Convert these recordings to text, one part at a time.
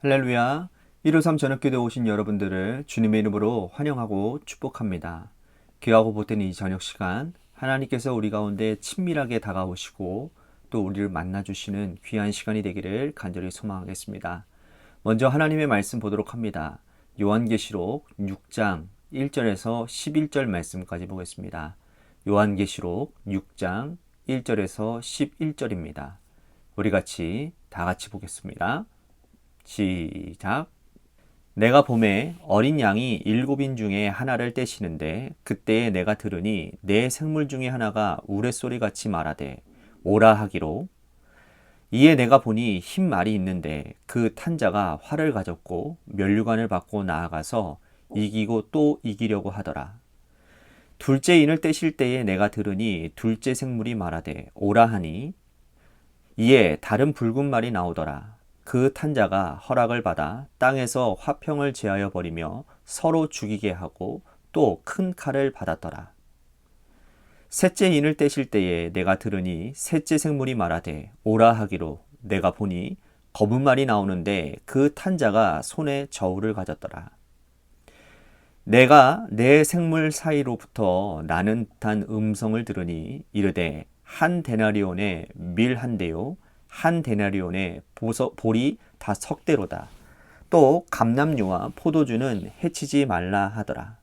할렐루야. 153 저녁기도 오신 여러분들을 주님의 이름으로 환영하고 축복합니다. 귀하고 복된 이 저녁 시간 하나님께서 우리 가운데 친밀하게 다가오시고 또 우리를 만나주시는 귀한 시간이 되기를 간절히 소망하겠습니다. 먼저 하나님의 말씀 보도록 합니다. 요한계시록 6장 1절에서 11절 말씀까지 보겠습니다. 요한계시록 6장 1절에서 11절입니다. 우리 다 같이 보겠습니다. 시작. 내가 봄에 어린 양이 7인 중에 하나를 떼시는데 그때에 내가 들으니 내 생물 중에 하나가 우레소리같이 말하되 오라 하기로. 이에 내가 보니 흰 말이 있는데 그 탄자가 활을 가졌고 면류관을 받고 나아가서 이기고 또 이기려고 하더라. 둘째 인을 떼실 때에 내가 들으니 둘째 생물이 말하되 오라 하니. 이에 다른 붉은 말이 나오더라. 그 탄자가 허락을 받아 땅에서 화평을 제하여 버리며 서로 죽이게 하고 또 큰 칼을 받았더라. 셋째 인을 떼실 때에 내가 들으니 셋째 생물이 말하되 오라 하기로. 내가 보니 검은 말이 나오는데 그 탄자가 손에 저울을 가졌더라. 내가 내 생물 사이로부터 나는 듯한 음성을 들으니 이르되 한 데나리온에 밀 한 대요 한 데나리온에 볼이 다 석대로다. 또 감람류와 포도주는 해치지 말라 하더라.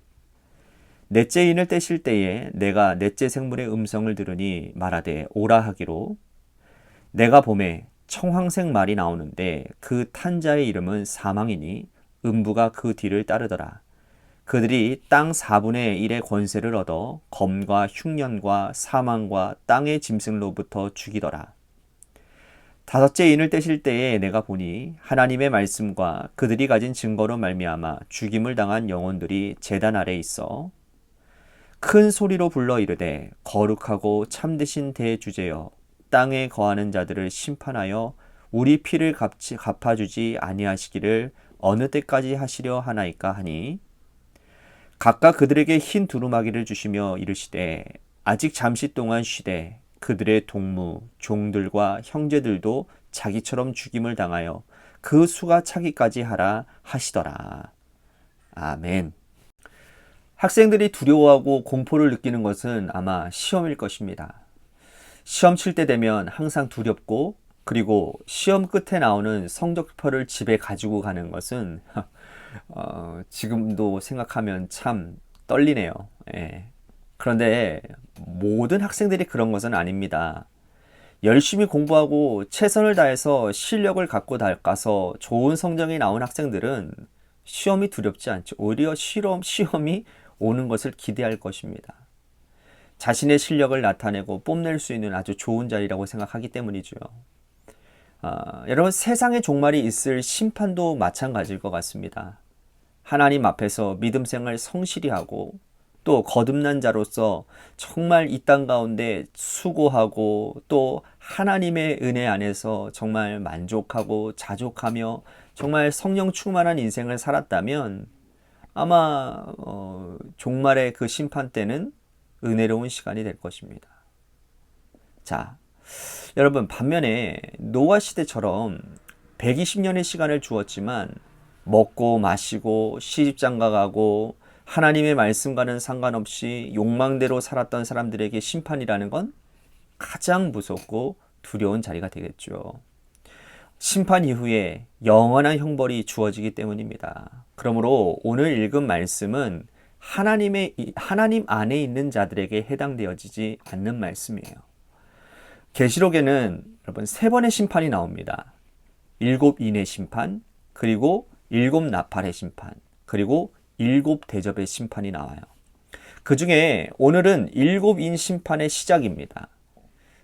넷째 인을 떼실 때에 내가 넷째 생물의 음성을 들으니 말하되 오라 하기로. 내가 봄에 청황색 말이 나오는데 그 탄자의 이름은 사망이니 음부가 그 뒤를 따르더라. 그들이 땅 4분의 1의 권세를 얻어 검과 흉년과 사망과 땅의 짐승로부터 죽이더라. 다섯째 인을 떼실 때에 내가 보니 하나님의 말씀과 그들이 가진 증거로 말미암아 죽임을 당한 영혼들이 제단 아래 있어 큰 소리로 불러 이르되 거룩하고 참되신 대주제여 땅에 거하는 자들을 심판하여 우리 피를 갚아주지 아니하시기를 어느 때까지 하시려 하나이까 하니. 각각 그들에게 흰 두루마기를 주시며 이르시되 아직 잠시 동안 쉬되 그들의 동무, 종들과 형제들도 자기처럼 죽임을 당하여 그 수가 차기까지 하라 하시더라. 아멘. 학생들이 두려워하고 공포를 느끼는 것은 아마 시험일 것입니다. 시험 칠 때 되면 항상 두렵고 그리고 시험 끝에 나오는 성적표를 집에 가지고 가는 것은 지금도 생각하면 참 떨리네요. 예. 그런데 모든 학생들이 그런 것은 아닙니다. 열심히 공부하고 최선을 다해서 실력을 갖고 가서 좋은 성적이 나온 학생들은 시험이 두렵지 않죠. 오히려 시험이 오는 것을 기대할 것입니다. 자신의 실력을 나타내고 뽐낼 수 있는 아주 좋은 자리라고 생각하기 때문이죠. 여러분, 세상의 종말이 있을 심판도 마찬가지일 것 같습니다. 하나님 앞에서 믿음 생활 성실히 하고 또 거듭난 자로서 정말 이 땅 가운데 수고하고 또 하나님의 은혜 안에서 정말 만족하고 자족하며 정말 성령 충만한 인생을 살았다면 아마 종말의 그 심판 때는 은혜로운 시간이 될 것입니다. 자, 여러분, 반면에 노아 시대처럼 120년의 시간을 주었지만 먹고 마시고 시집장가 가고 하나님의 말씀과는 상관없이 욕망대로 살았던 사람들에게 심판이라는 건 가장 무섭고 두려운 자리가 되겠죠. 심판 이후에 영원한 형벌이 주어지기 때문입니다. 그러므로 오늘 읽은 말씀은 하나님 안에 있는 자들에게 해당되어지지 않는 말씀이에요. 계시록에는 여러분 3번의 심판이 나옵니다. 7인의 심판, 그리고 7나팔의 심판, 그리고 7대접의 심판이 나와요. 그 중에 오늘은 7인 심판의 시작입니다.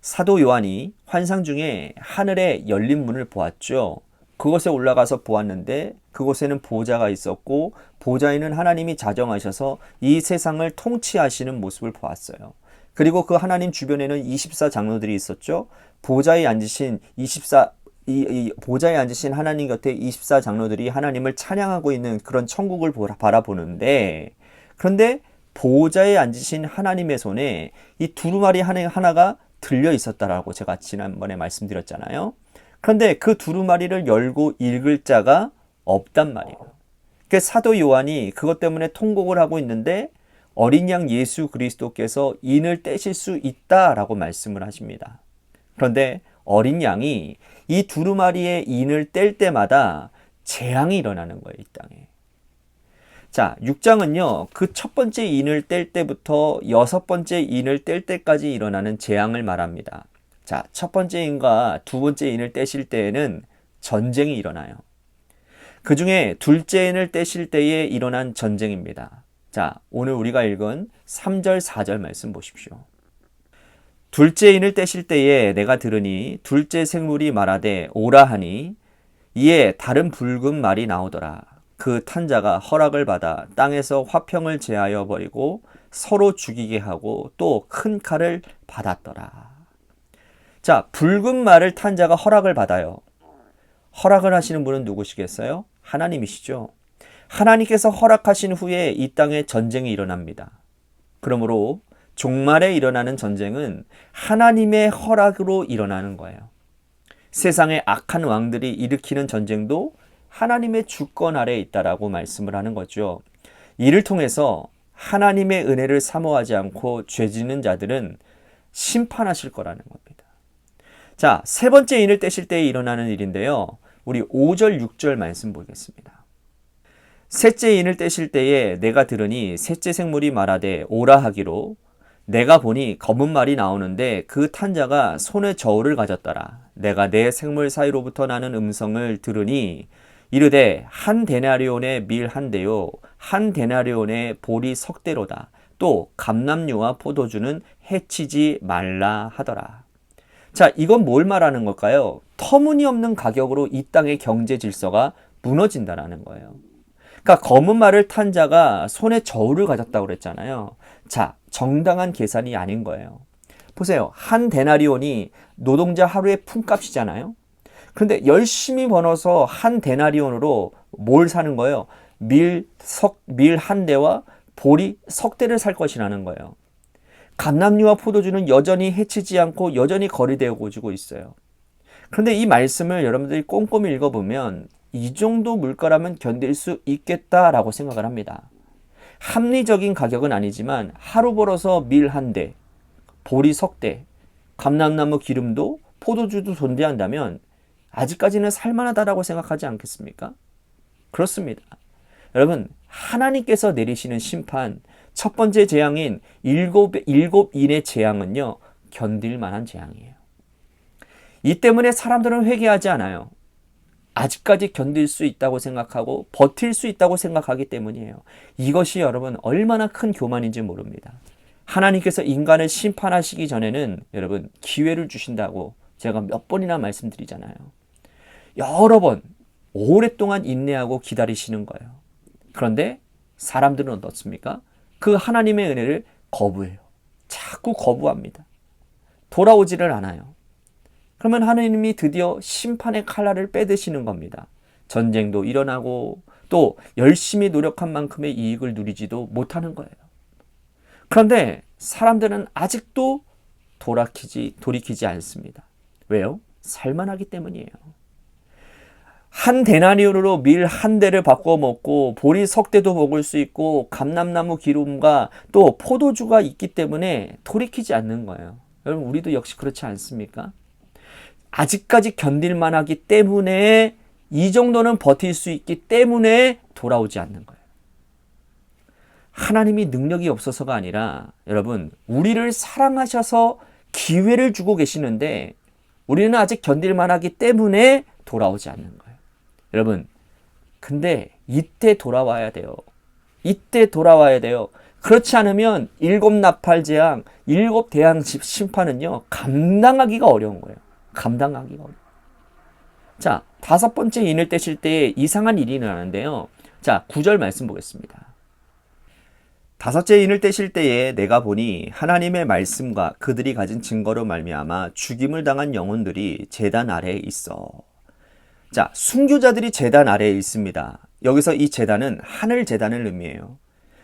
사도 요한이 환상 중에 하늘에 열린 문을 보았죠. 그곳에 올라가서 보았는데 그곳에는 보좌가 있었고 보좌에는 하나님이 자정하셔서 이 세상을 통치하시는 모습을 보았어요. 그리고 그 하나님 주변에는 24장로들이 있었죠. 보좌에 앉으신 보좌에 앉으신 하나님 곁에 24장로들이 하나님을 찬양하고 있는 그런 천국을 바라보는데, 그런데 보좌에 앉으신 하나님의 손에 이 두루마리 하나가 들려 있었다라고 제가 지난번에 말씀드렸잖아요. 그런데 그 두루마리를 열고 읽을 자가 없단 말이에요. 그 사도 요한이 그것 때문에 통곡을 하고 있는데 어린 양 예수 그리스도께서 인을 떼실 수 있다라고 말씀을 하십니다. 그런데 어린 양이 이 두루마리의 인을 뗄 때마다 재앙이 일어나는 거예요, 이 땅에. 자, 6장은요, 그 첫 번째 인을 뗄 때부터 여섯 번째 인을 뗄 때까지 일어나는 재앙을 말합니다. 자, 첫 번째 인과 두 번째 인을 떼실 때에는 전쟁이 일어나요. 그 중에 둘째 인을 떼실 때에 일어난 전쟁입니다. 자, 오늘 우리가 읽은 3절, 4절 말씀 보십시오. 둘째 인을 떼실 때에 내가 들으니 둘째 생물이 말하되 오라 하니 이에 다른 붉은 말이 나오더라. 그 탄자가 허락을 받아 땅에서 화평을 제하여 버리고 서로 죽이게 하고 또 큰 칼을 받았더라. 자, 붉은 말을 탄자가 허락을 받아요. 허락을 하시는 분은 누구시겠어요? 하나님이시죠. 하나님께서 허락하신 후에 이 땅에 전쟁이 일어납니다. 그러므로 종말에 일어나는 전쟁은 하나님의 허락으로 일어나는 거예요. 세상의 악한 왕들이 일으키는 전쟁도 하나님의 주권 아래에 있다라고 말씀을 하는 거죠. 이를 통해서 하나님의 은혜를 사모하지 않고 죄 짓는 자들은 심판하실 거라는 겁니다. 자, 세 번째 인을 떼실 때에 일어나는 일인데요. 우리 5절, 6절 말씀 보겠습니다. 셋째 인을 떼실 때에 내가 들으니 셋째 생물이 말하되 오라 하기로 내가 보니 검은 말이 나오는데 그 탄자가 손에 저울을 가졌더라. 내가 내 생물 사이로부터 나는 음성을 들으니 이르되 한 데나리온의 밀 한 대요 한 데나리온의 보리 석 대로다. 또 감람류와 포도주는 해치지 말라 하더라. 자, 이건 뭘 말하는 걸까요? 터무니없는 가격으로 이 땅의 경제 질서가 무너진다라는 거예요. 그러니까 검은 말을 탄 자가 손에 저울을 가졌다고 그랬잖아요. 자, 정당한 계산이 아닌 거예요. 보세요. 한 데나리온이 노동자 하루의 품값이잖아요. 그런데 열심히 벌어서 한 데나리온으로 뭘 사는 거예요? 밀 한 대와 보리 석 대를 살 것이라는 거예요. 감람류와 포도주는 여전히 해치지 않고 여전히 거리되어지고 있어요. 그런데 이 말씀을 여러분들이 꼼꼼히 읽어보면 이 정도 물가라면 견딜 수 있겠다라고 생각을 합니다. 합리적인 가격은 아니지만 하루 벌어서 밀 한 대, 보리 석 대, 감람나무 기름도 포도주도 존재한다면 아직까지는 살만하다라고 생각하지 않겠습니까? 그렇습니다. 여러분, 하나님께서 내리시는 심판, 첫 번째 재앙인 일곱 인의 재앙은요, 견딜 만한 재앙이에요. 이 때문에 사람들은 회개하지 않아요. 아직까지 견딜 수 있다고 생각하고 버틸 수 있다고 생각하기 때문이에요. 이것이 여러분 얼마나 큰 교만인지 모릅니다. 하나님께서 인간을 심판하시기 전에는 여러분 기회를 주신다고 제가 몇 번이나 말씀드리잖아요. 여러 번 오랫동안 인내하고 기다리시는 거예요. 그런데 사람들은 어떻습니까? 그 하나님의 은혜를 거부해요. 자꾸 거부합니다. 돌아오지를 않아요. 그러면 하나님이 드디어 심판의 칼날을 빼드시는 겁니다. 전쟁도 일어나고 또 열심히 노력한 만큼의 이익을 누리지도 못하는 거예요. 그런데 사람들은 아직도 돌이키지 않습니다. 왜요? 살만하기 때문이에요. 한 데나리온으로 밀 한 대를 바꿔 먹고 보리 석 대도 먹을 수 있고 감람나무 기름과 또 포도주가 있기 때문에 돌이키지 않는 거예요. 여러분, 우리도 역시 그렇지 않습니까? 아직까지 견딜만 하기 때문에 이 정도는 버틸 수 있기 때문에 돌아오지 않는 거예요. 하나님이 능력이 없어서가 아니라 여러분, 우리를 사랑하셔서 기회를 주고 계시는데 우리는 아직 견딜만 하기 때문에 돌아오지 않는 거예요. 여러분, 근데 이때 돌아와야 돼요. 이때 돌아와야 돼요. 그렇지 않으면 7 나팔 재앙, 7 대항 심판은요, 감당하기가 어려운 거예요. 감당하기가 어려워요. 자, 5번째 인을 떼실 때 이상한 일이 일어나는데요. 자, 9절 말씀 보겠습니다. 5째 인을 떼실 때에 내가 보니 하나님의 말씀과 그들이 가진 증거로 말미암아 죽임을 당한 영혼들이 제단 아래에 있어. 자, 순교자들이 제단 아래에 있습니다. 여기서 이 제단은 하늘 제단을 의미해요.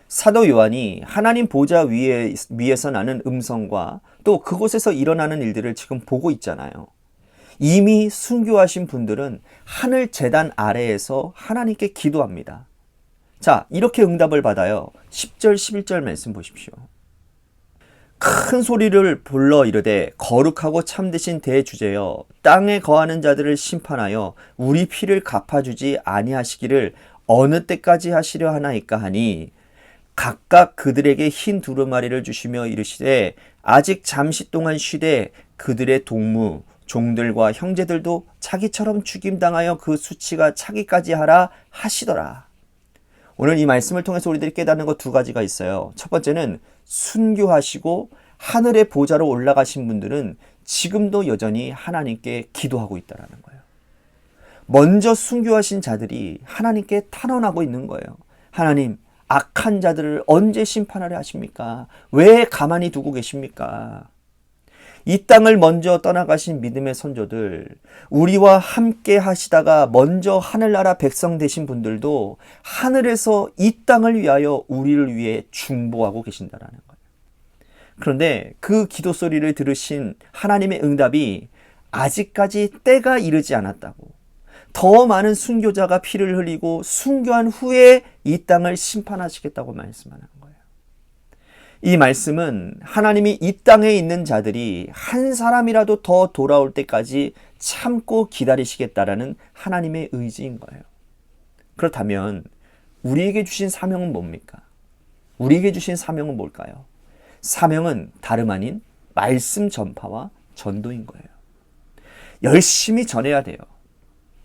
사도 요한이 하나님 보좌 위에서 나는 음성과 또 그곳에서 일어나는 일들을 지금 보고 있잖아요. 이미 순교하신 분들은 하늘 제단 아래에서 하나님께 기도합니다. 자, 이렇게 응답을 받아요. 10절 11절 말씀 보십시오. 큰 소리를 불러 이르되 거룩하고 참되신 대주제여 땅에 거하는 자들을 심판하여 우리 피를 갚아주지 아니하시기를 어느 때까지 하시려 하나이까 하니 각각 그들에게 흰 두루마리를 주시며 이르시되 아직 잠시 동안 쉬되 그들의 동무 종들과 형제들도 차기처럼 죽임당하여 그 수치가 차기까지 하라 하시더라. 오늘 이 말씀을 통해서 우리들이 깨닫는 것 두 가지가 있어요. 첫 번째는 순교하시고 하늘의 보좌로 올라가신 분들은 지금도 여전히 하나님께 기도하고 있다는 거예요. 먼저 순교하신 자들이 하나님께 탄원하고 있는 거예요. 하나님, 악한 자들을 언제 심판하려 하십니까? 왜 가만히 두고 계십니까? 이 땅을 먼저 떠나가신 믿음의 선조들, 우리와 함께 하시다가 먼저 하늘나라 백성 되신 분들도 하늘에서 이 땅을 위하여 우리를 위해 중보하고 계신다라는 거예요. 그런데 그 기도 소리를 들으신 하나님의 응답이 아직까지 때가 이르지 않았다고, 더 많은 순교자가 피를 흘리고 순교한 후에 이 땅을 심판하시겠다고 말씀하는 거예요. 이 말씀은 하나님이 이 땅에 있는 자들이 한 사람이라도 더 돌아올 때까지 참고 기다리시겠다라는 하나님의 의지인 거예요. 그렇다면 우리에게 주신 사명은 뭡니까? 우리에게 주신 사명은 뭘까요? 사명은 다름 아닌 말씀 전파와 전도인 거예요. 열심히 전해야 돼요.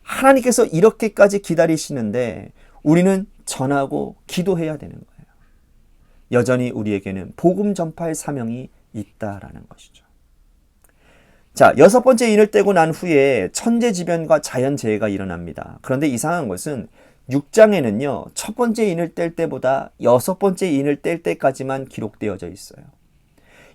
하나님께서 이렇게까지 기다리시는데 우리는 전하고 기도해야 되는 거예요. 여전히 우리에게는 복음 전파의 사명이 있다라는 것이죠. 자, 6번째 인을 떼고 난 후에 천재지변과 자연재해가 일어납니다. 그런데 이상한 것은 6장에는요, 첫 번째 인을 뗄 때보다 6번째 인을 뗄 때까지만 기록되어져 있어요.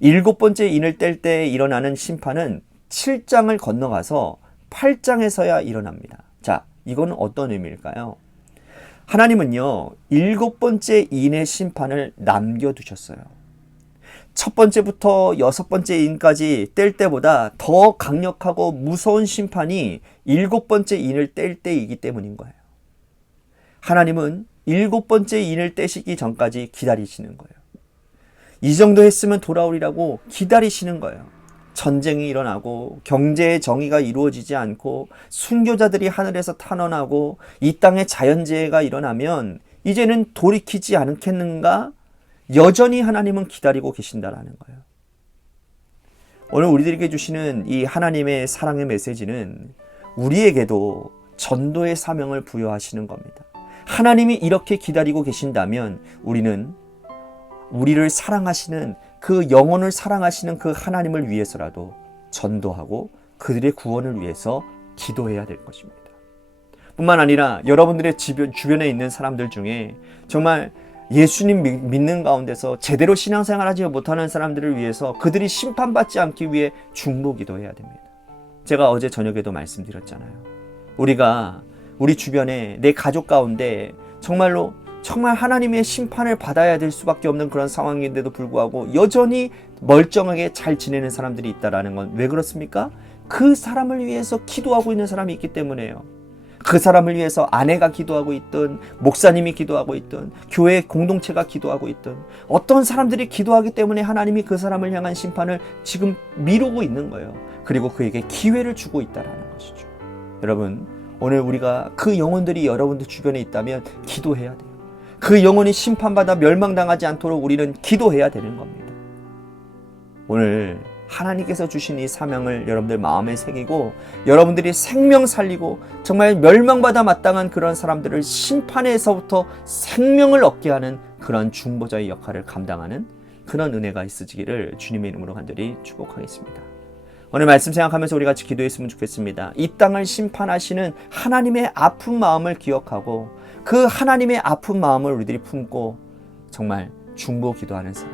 7번째 인을 뗄 때 일어나는 심판은 7장을 건너가서 8장에서야 일어납니다. 자, 이건 어떤 의미일까요? 하나님은요, 7번째 인의 심판을 남겨두셨어요. 첫 번째부터 6번째 인까지 뗄 때보다 더 강력하고 무서운 심판이 7번째 인을 뗄 때이기 때문인 거예요. 하나님은 7번째 인을 떼시기 전까지 기다리시는 거예요. 이 정도 했으면 돌아오리라고 기다리시는 거예요. 전쟁이 일어나고 경제의 정의가 이루어지지 않고 순교자들이 하늘에서 탄원하고 이 땅에 자연재해가 일어나면 이제는 돌이키지 않겠는가? 여전히 하나님은 기다리고 계신다라는 거예요. 오늘 우리들에게 주시는 이 하나님의 사랑의 메시지는 우리에게도 전도의 사명을 부여하시는 겁니다. 하나님이 이렇게 기다리고 계신다면 우리는 우리를 사랑하시는 그 영혼을 사랑하시는 그 하나님을 위해서라도 전도하고 그들의 구원을 위해서 기도해야 될 것입니다. 뿐만 아니라 여러분들의 주변에 있는 사람들 중에 정말 예수님 믿는 가운데서 제대로 신앙생활하지 못하는 사람들을 위해서 그들이 심판받지 않기 위해 중보기도해야 됩니다. 제가 어제 저녁에도 말씀드렸잖아요. 우리가 우리 주변에 내 가족 가운데 정말 하나님의 심판을 받아야 될 수밖에 없는 그런 상황인데도 불구하고 여전히 멀쩡하게 잘 지내는 사람들이 있다는 건 왜 그렇습니까? 그 사람을 위해서 기도하고 있는 사람이 있기 때문에요. 그 사람을 위해서 아내가 기도하고 있든 목사님이 기도하고 있든 교회 공동체가 기도하고 있든 어떤 사람들이 기도하기 때문에 하나님이 그 사람을 향한 심판을 지금 미루고 있는 거예요. 그리고 그에게 기회를 주고 있다는 것이죠. 여러분, 오늘 우리가 그 영혼들이 여러분들 주변에 있다면 기도해야 돼요. 그 영혼이 심판받아 멸망당하지 않도록 우리는 기도해야 되는 겁니다. 오늘 하나님께서 주신 이 사명을 여러분들 마음에 새기고 여러분들이 생명 살리고 정말 멸망받아 마땅한 그런 사람들을 심판에서부터 생명을 얻게 하는 그런 중보자의 역할을 감당하는 그런 은혜가 있으시기를 주님의 이름으로 간절히 축복하겠습니다. 오늘 말씀 생각하면서 우리 같이 기도했으면 좋겠습니다. 이 땅을 심판하시는 하나님의 아픈 마음을 기억하고 그 하나님의 아픈 마음을 우리들이 품고 정말 중보 기도하는 사람,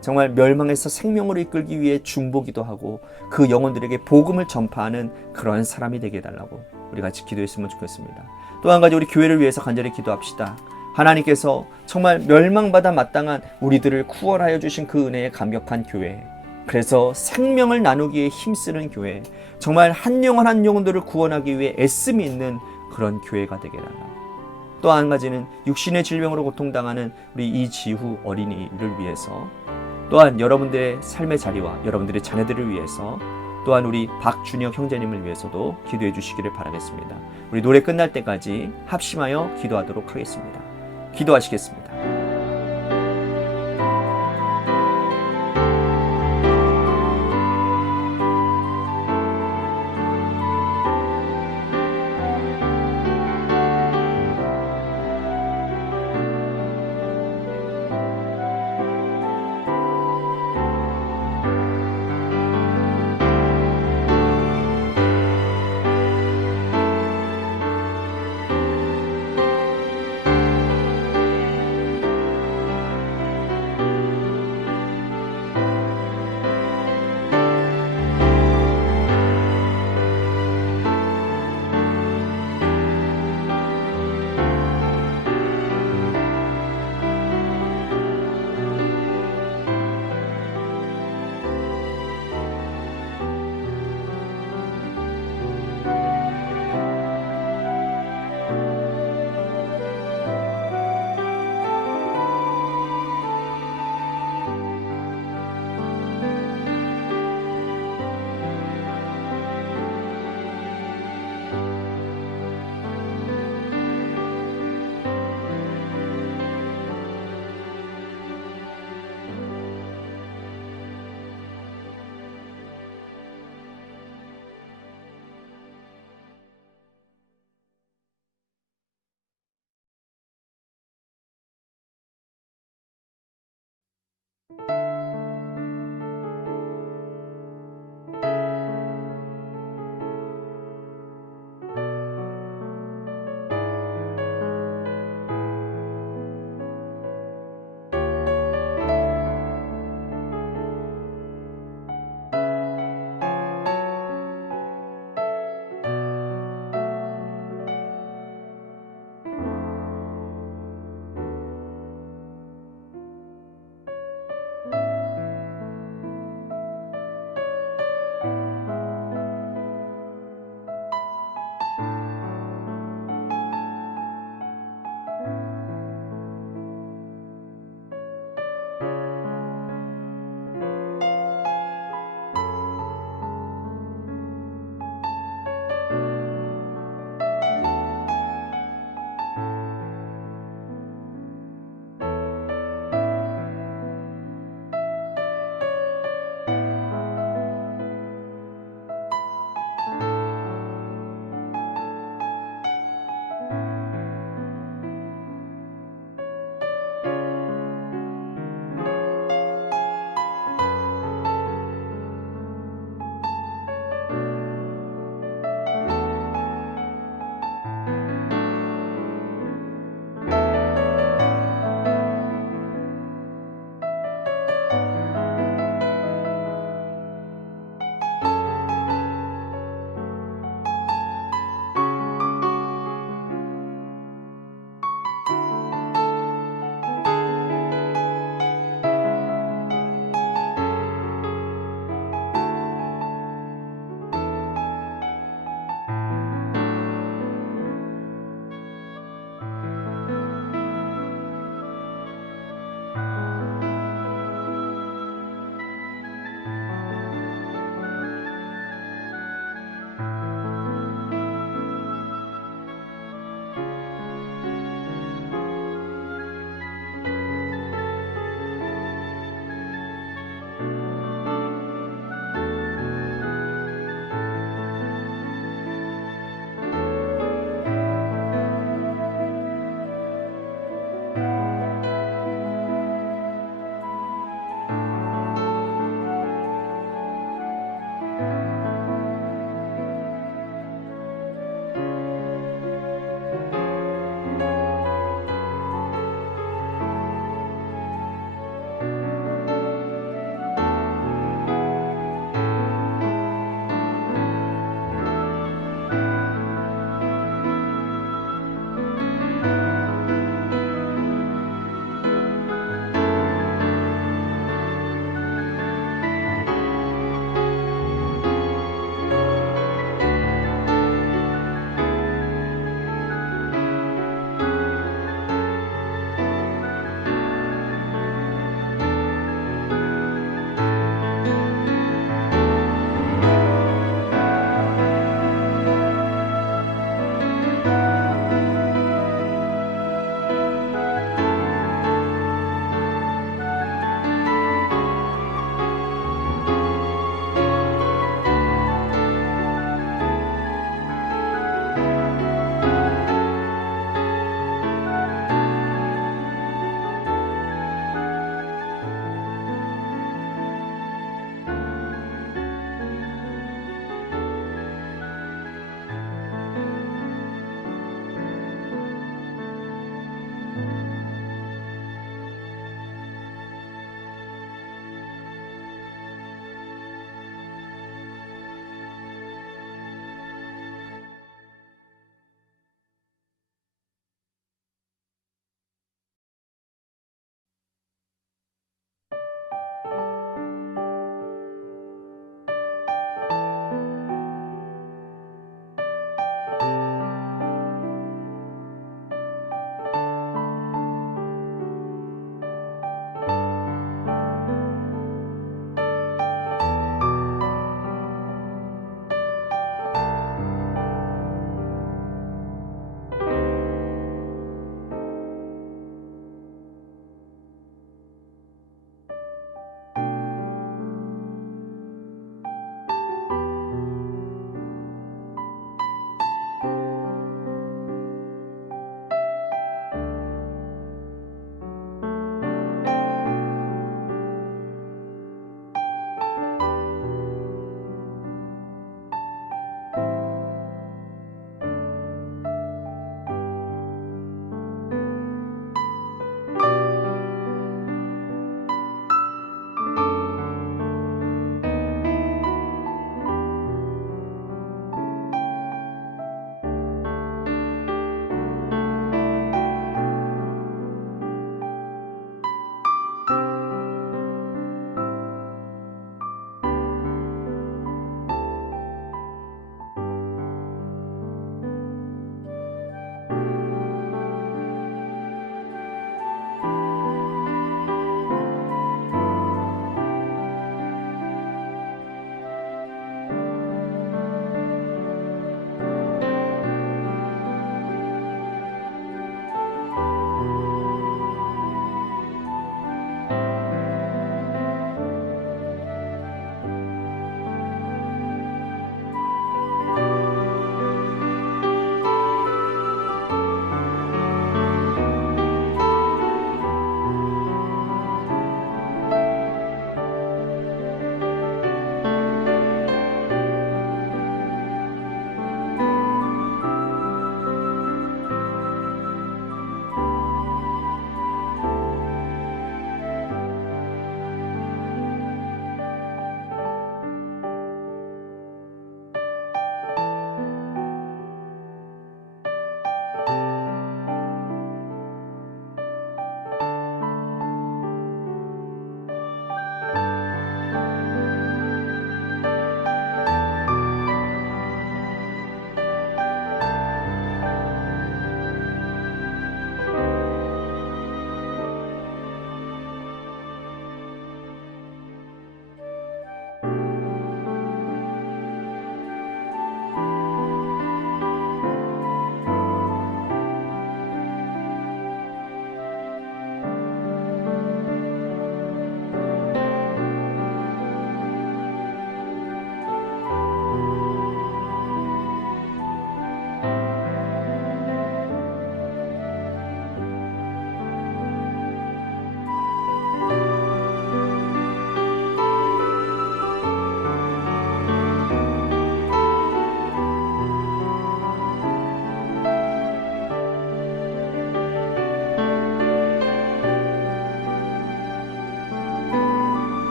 정말 멸망에서 생명으로 이끌기 위해 중보 기도하고 그 영혼들에게 복음을 전파하는 그런 사람이 되게 해달라고 우리 같이 기도했으면 좋겠습니다. 또 한 가지 우리 교회를 위해서 간절히 기도합시다. 하나님께서 정말 멸망받아 마땅한 우리들을 구원하여 주신 그 은혜의 감격한 교회, 그래서 생명을 나누기에 힘쓰는 교회, 정말 한 영혼 한 영혼들을 구원하기 위해 애씀이 있는 그런 교회가 되게 달라. 또 한 가지는 육신의 질병으로 고통당하는 우리 이지후 어린이를 위해서, 또한 여러분들의 삶의 자리와 여러분들의 자녀들을 위해서, 또한 우리 박준혁 형제님을 위해서도 기도해 주시기를 바라겠습니다. 우리 노래 끝날 때까지 합심하여 기도하도록 하겠습니다. 기도하시겠습니다.